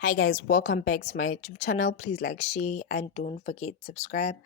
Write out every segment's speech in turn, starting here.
Hi guys, welcome back to my YouTube channel. Please like, share, and don't forget to subscribe.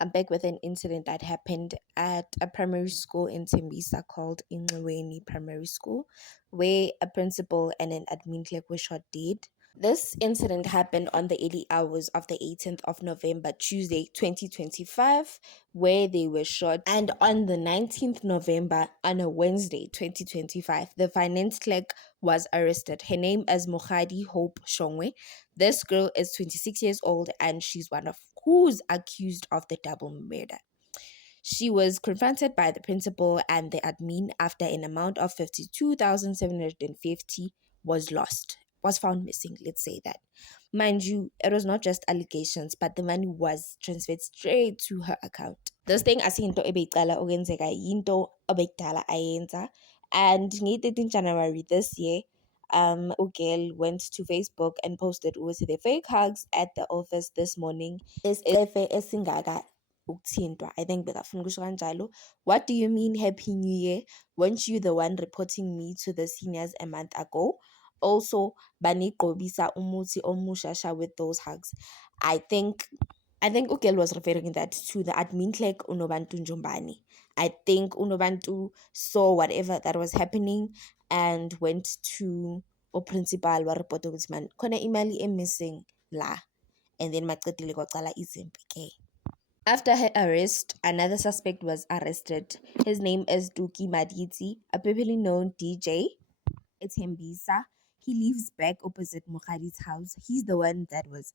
I'm back with an incident that happened at a primary school in Tembisa called Ingciweni Primary School, where a principal and an admin clerk were shot dead. This incident happened on the early hours of the 18th of November, Tuesday 2025, where they were shot. And on the 19th November, on a Wednesday 2025, the finance clerk was arrested. Her name is Mohadi Hope Shongwe. This girl is 26 years old and she's one of who's accused of the double murder. She was confronted by the principal and the admin after an amount of 52,750 was found missing, let's say that. Mind you, it was not just allegations, but the money was transferred straight to her account. This thing asinto ebeyicala okwenzeka yinto obeyidala ayenza, and nge-13 January this year, Ugel went to Facebook and posted with the fake hugs at the office this morning. Efe esingaka ukuthintwa. I think bekafuna ukusho kanjalo. What do you mean Happy New Year? Weren't you the one reporting me to the seniors a month ago? Also, banigqobisa umuthi omushasha with those hugs. I think Ugel was referring that to the admin clerk Unobantu Njombani. I think Unobantu saw whatever that was happening and went to principal wa report ukuthi man khona imali missing la, and then maqedile kwaqala izimpi ke. After her arrest, another suspect was arrested. His name is Duki Maditi, a popularly known DJ. It's Hembisa. He lives back opposite Mukhadi's house. He's the one that was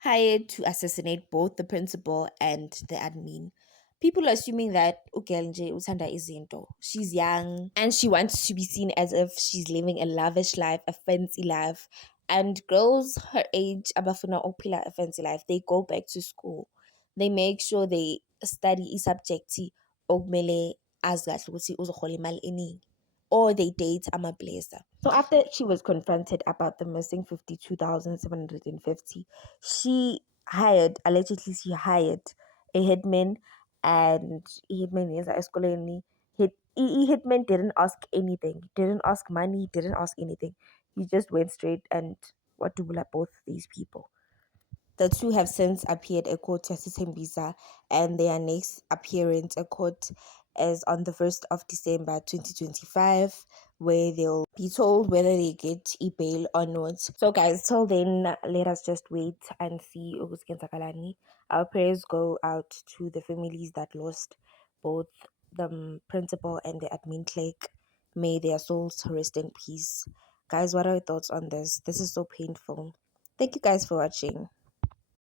hired to assassinate both the principal and the admin. People are assuming that Ugelnje Usanda izinto. She's young and she wants to be seen as if she's living a lavish life, a fancy life. And girls her age, abafuna opila a fancy life, they go back to school. They make sure they study isubjecti okumele azi kahle ukuthi uzohola imali eningi, or they date amablazer. So after she was confronted about the missing 52,750, allegedly she hired a hitman, and hitman is eskoleni. Hitman didn't ask anything, didn't ask money, didn't ask anything. He just went straight and what to both these people. The two have since appeared at court at Tembisa, and their next appearance at court is on the 1st of December 2025, where they'll be told whether they get e-bail or not. So guys, till then, let us just wait and see ukuzenzakalani. Our prayers go out to the families that lost both the principal and the admin clerk. May their souls rest in peace. Guys, what are your thoughts on this? This is so painful. Thank you guys for watching.